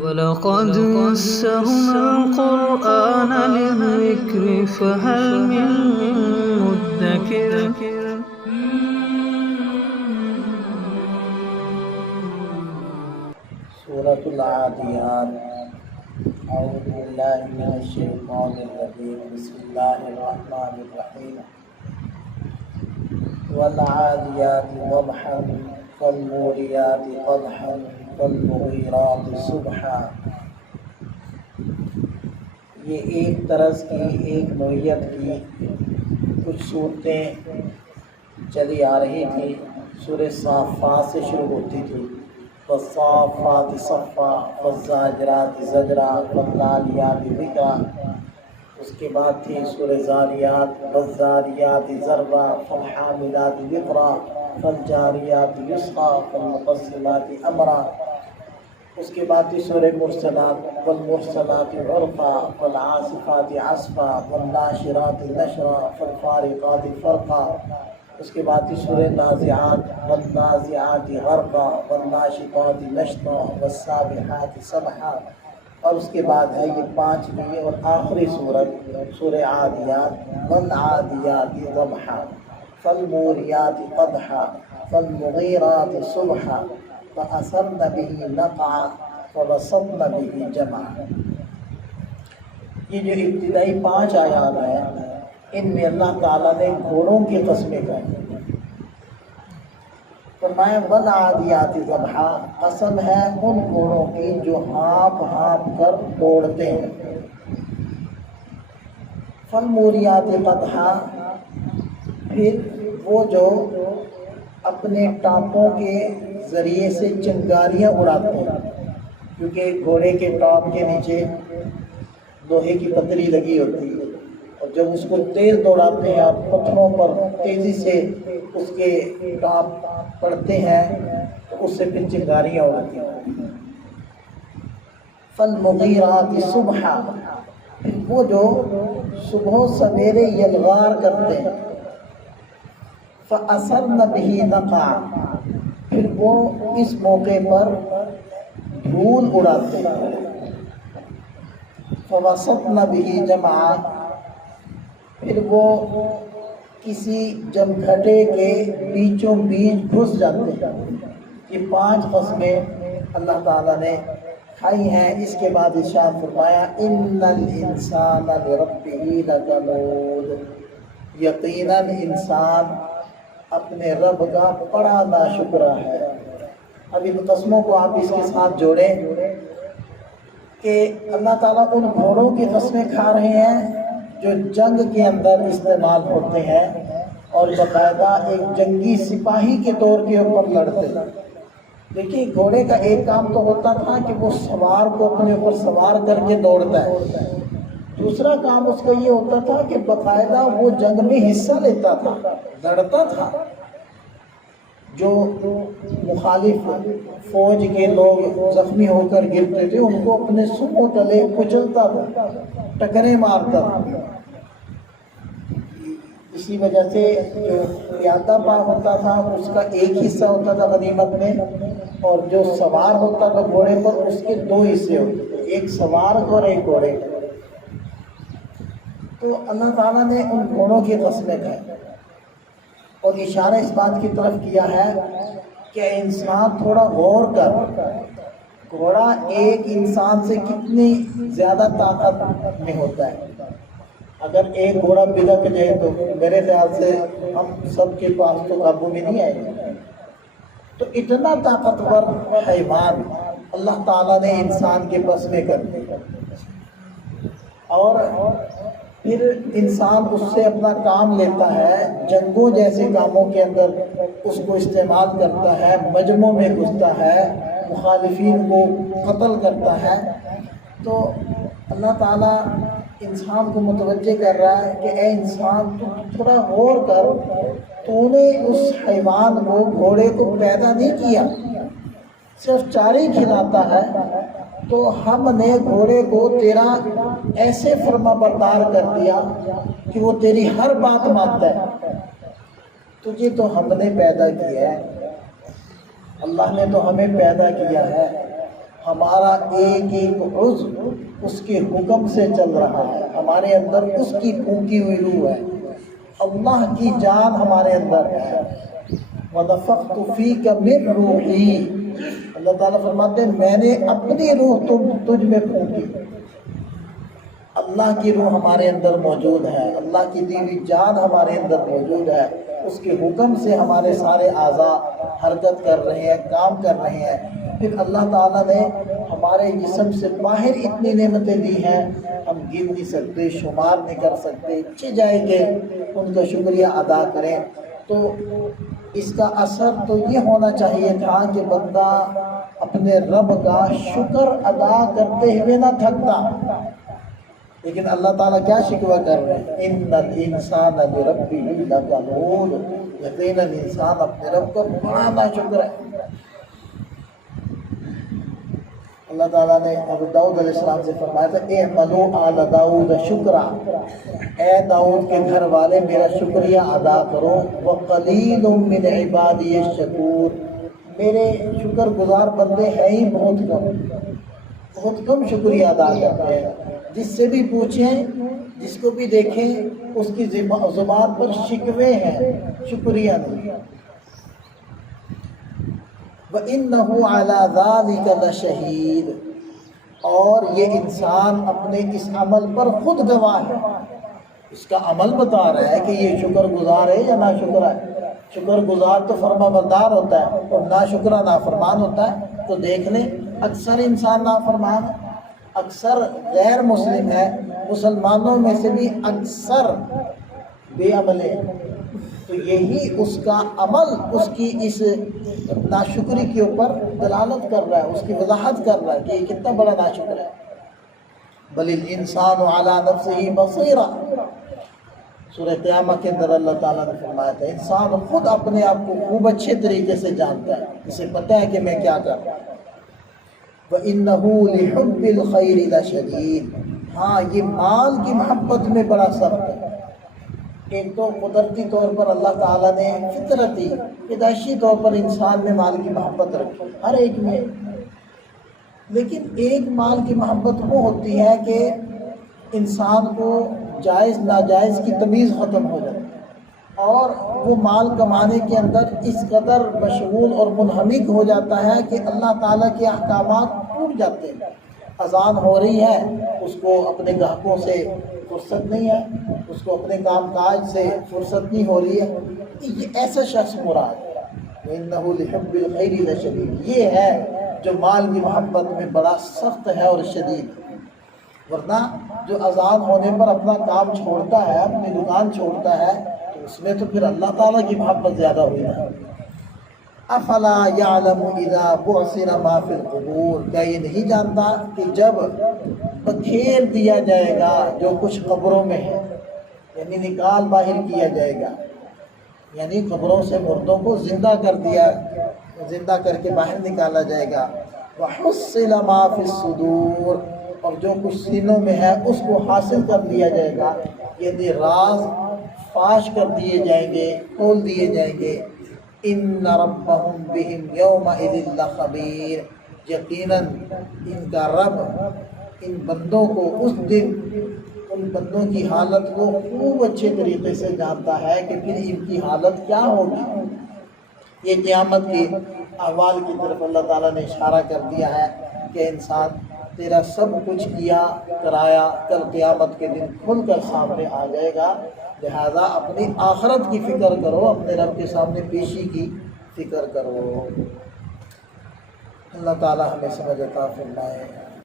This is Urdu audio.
وَلَقَدْ يَسَّرْنَا الْقُرْآنَ لِلذِّكْرِ فَهَلْ مِن مُّدَّكِرٍ سورة العادیات۔ اعوذ باللہ من الشیطان الرجیم، بسم اللہ الرحمن الرحیم۔ والعادیات ضبحا فالموریات قدحا فالمغیرات صبحا۔ یہ ایک طرز کی، ایک نوعیت کی کچھ صورتیں چلی آ رہی تھی۔ سورہ صافات سے شروع ہوتی تھی، والصافات صفا والزاجرات زجرا والتالیات ذکرا۔ اس کے بعد تھی سورہ زاریات، والزاریات ضربا فالحاملات وقرا فالجاریات یسرا فالمقسمات امرا۔ اس کے بعد تھی سورہ مرسلات، والمرسلات عرفا والعاصفات عصفا والناشرات نشرا فالفارقات فرقا۔ اس کے بعد تھی سورہ نازعات، والنازعات غرقا والناشطات نشطا والسابحات سبحا۔ اور اس کے بعد ہے یہ پانچویں اور آخری سورت سورہ عادیات، والعادیات ضبحا فالموریات قدحا فالمغیرات صبحا فأثرن به نقعا فوسطن به جمعا۔ یہ جو ابتدائی 5 آیات ہیں، ان میں اللہ تعالیٰ نے گھوڑوں کی قسمیں کہیں۔ فرمایا والعادیات ضبحا، قسم ہے ان گھوڑوں کی جو ہانپ ہانپ کر دوڑتے ہیں۔ فالموریات قدحا، پھر وہ جو اپنے ٹانپوں کے ذریعے سے چنگاریاں اڑاتے ہیں، کیونکہ گھوڑے کے ٹانپ کے نیچے لوہے کی پتری لگی ہوتی ہے، اور جب اس کو تیز دوڑاتے ہیں آپ پتھروں پر تیزی سے اس کے ٹانپ پڑتے ہیں تو اس سے پھر چنگاریاں اڑاتی ہیں۔ فالمغیرات صبحا، پھر وہ جو صبح سویرے یلغار کرتے ہیں۔ فَأَثَرْنَ بِهِ نَقْعًا، پھر وہ اس موقع پر دھول اڑاتے ہیں۔ فَوَسَطْنَ بِهِ جَمْعًا، پھر وہ کسی جمگھٹے کے بیچوں بیچ گھس جاتے ہیں۔ یہ 5 قسمیں اللہ تعالیٰ نے کھائی ہیں۔ اس کے بعد ارشاد فرمایا إِنَّ الْإِنسَانَ لِرَبِّهِ لَكَنُودٌ، یقیناً انسان اپنے رب کا بڑا ناشکرا ہے۔ اب ان قسموں کو آپ اس کے ساتھ جوڑیں کہ اللہ تعالیٰ ان گھوڑوں کی قسمیں کھا رہے ہیں جو جنگ کے اندر استعمال ہوتے ہیں اور باقاعدہ ایک جنگی سپاہی کے طور کے اوپر لڑتے ہیں۔ دیکھیے گھوڑے کا ایک کام تو ہوتا تھا کہ وہ سوار کو اپنے اوپر سوار کر کے دوڑتا ہے، دوسرا کام اس کا یہ ہوتا تھا کہ باقاعدہ وہ جنگ میں حصہ لیتا تھا، لڑتا تھا۔ جو مخالف فوج کے لوگ زخمی ہو کر گرتے تھے ان کو اپنے سموں تلے کچلتا تھا، ٹکرے مارتا تھا۔ اسی وجہ سے جو پیادہ پا ہوتا تھا اس کا ایک حصہ ہوتا تھا غنیمت میں، اور جو سوار ہوتا تھا گھوڑے پر اس کے 2 حصے ہوتے تھے، ایک سوار اور ایک گھوڑے کا۔ تو اللہ تعالیٰ نے ان گھوڑوں کی قسمیں کھائی اور اشارہ اس بات کی طرف کیا ہے کہ انسان تھوڑا غور کر، گھوڑا ایک انسان سے کتنی زیادہ طاقت میں ہوتا ہے۔ اگر ایک گھوڑا بلک جائے تو میرے خیال سے ہم سب کے پاس تو قابو میں نہیں آئے گا۔ تو اتنا طاقتور حیوان اللہ تعالیٰ نے انسان کے بس میں کر دیا، اور پھر انسان اس سے اپنا کام لیتا ہے، جنگوں جیسے کاموں کے اندر اس کو استعمال کرتا ہے، مجمعوں میں گھستا ہے، مخالفین کو قتل کرتا ہے۔ تو اللہ تعالیٰ انسان کو متوجہ کر رہا ہے کہ اے انسان تو تھوڑا غور کر، تو نے اس حیوان کو، گھوڑے کو پیدا نہیں کیا، صرف چارے کھلاتا ہے، تو ہم نے گھوڑے کو تیرا ایسے فرما بردار کر دیا کہ وہ تیری ہر بات مانتا ہے۔ تجھے تو ہم نے پیدا کیا ہے، اللہ نے تو ہمیں پیدا کیا ہے، ہمارا ایک ایک عضو اس کے حکم سے چل رہا ہے، ہمارے اندر اس کی پھونکی ہوئی روح ہے، اللہ کی جان ہمارے اندر ہے۔ وَنَفَخْتُ فِيكَ مِن رُوحِي، اللہ تعالیٰ فرماتے ہیں میں نے اپنی روح تجھ میں پھونکی۔ اللہ کی روح ہمارے اندر موجود ہے، اللہ کی دی ہوئی جان ہمارے اندر موجود ہے، اس کے حکم سے ہمارے سارے اعضاء حرکت کر رہے ہیں، کام کر رہے ہیں۔ پھر اللہ تعالیٰ نے ہمارے جسم سے باہر اتنی نعمتیں دی ہیں، ہم گن نہیں سکتے، شمار نہیں کر سکتے، اچھے جائیں گے ان کا شکریہ ادا کریں۔ تو اس کا اثر تو یہ ہونا چاہیے تھا کہ بندہ اپنے رب کا شکر ادا کرتے ہوئے نہ تھکتا، لیکن اللہ تعالیٰ کیا شکوہ کر رہے ہیں؟ ان الانسان لربہ لکنود، یقیناً انسان اپنے رب کا بڑا ناشکر ہے۔ اللہ تعالیٰ نے حضرت داؤد علیہ السلام سے فرمایا تھا اعملوا آل داؤد شکرا، اے داؤد کے گھر والے میرا شکریہ ادا کرو، وقلیل من عبادی الشکور، میرے شکر گزار بندے ہیں ہی بہت کم شکریہ ادا کرتے ہیں۔ جس سے بھی پوچھیں، جس کو بھی دیکھیں، اس کی زبان پر شکوے ہیں، شکریہ نہیں۔ وَإِنَّهُ عَلَى ذَلِكَ لَشَهِيدٌ، اور یہ انسان اپنے اس عمل پر خود گواہ ہے، اس کا عمل بتا رہا ہے کہ یہ شکر گزار ہے یا ناشکر ہے۔ شکر گزار تو فرما بردار ہوتا ہے اور ناشکرہ نافرمان ہوتا ہے۔ تو دیکھ لیں اکثر انسان نافرمان ہے، اکثر غیر مسلم ہے، مسلمانوں میں سے بھی اکثر بے عمل ہے۔ تو یہی اس کا عمل اس کی اس ناشکری کے اوپر دلالت کر رہا ہے، اس کی وضاحت کر رہا ہے کہ یہ کتنا بڑا ناشکر ہے۔ بل الانسان علی نفسہ بصیرہ، سورہ قیامہ کے اندر اللہ تعالیٰ نے فرمایا تھا انسان خود اپنے آپ کو خوب اچھے طریقے سے جانتا ہے، اسے پتہ ہے کہ میں کیا کر رہا ہوں۔ وَإِنَّهُ لِحُبِّ الْخَيْرِ لَشَدِيدٌ، ہاں یہ مال کی محبت میں بڑا سخت ہے۔ ایک تو قدرتی طور پر اللہ تعالیٰ نے فطرتی پیدائشی طور پر انسان میں مال کی محبت رکھی، ہر ایک میں، لیکن ایک مال کی محبت وہ ہوتی ہے کہ انسان کو جائز ناجائز کی تمیز ختم ہو جائے، اور وہ مال کمانے کے اندر اس قدر مشغول اور منہمک ہو جاتا ہے کہ اللہ تعالیٰ کے احکامات ٹوٹ جاتے ہیں۔ اذان ہو رہی ہے، اس کو اپنے گاہکوں سے فرصت نہیں ہے، اس کو اپنے کام کاج سے فرصت نہیں ہو رہی ہے، یہ ایسا شخص مراد ہے۔ وَإِنَّهُ لِحُبِّ الْخَيْرِ لَشَدِيدٌ، یہ ہے جو مال کی محبت میں بڑا سخت ہے اور شدید ہے۔ ورنہ جو اذان ہونے پر اپنا کام چھوڑتا ہے، اپنی دکان چھوڑتا ہے، تو اس میں تو پھر اللہ تعالیٰ کی محبت زیادہ ہوئی ہے۔ افلا یعلم اذا بعثر ما فی القبور، کیا یہ نہیں جانتا کہ جب بکھیر دیا جائے گا جو کچھ قبروں میں ہے، یعنی نکال باہر کیا جائے گا، یعنی قبروں سے مردوں کو زندہ کر کے باہر نکالا جائے گا۔ وحصل ما فی الصدور، اور جو کچھ سینوں میں ہے اس کو حاصل کر لیا جائے گا، یعنی راز فاش کر دیے جائیں گے، کھول دیے جائیں گے۔ ان ربهم بهم یومئذ لخبیر، یقیناً ان کا رب ان بندوں کو اس دن ان بندوں کی حالت کو خوب اچھے طریقے سے جانتا ہے کہ پھر ان کی حالت کیا ہوگی۔ یہ قیامت کے احوال کی طرف اللہ تعالیٰ نے اشارہ کر دیا ہے کہ انسان تیرا سب کچھ کیا کرایا کل قیامت کے دن کھل کر سامنے آ جائے گا، لہذا اپنی آخرت کی فکر کرو، اپنے رب کے سامنے پیشی کی فکر کرو۔ اللہ تعالیٰ ہمیں سمجھ عطا فرمائے۔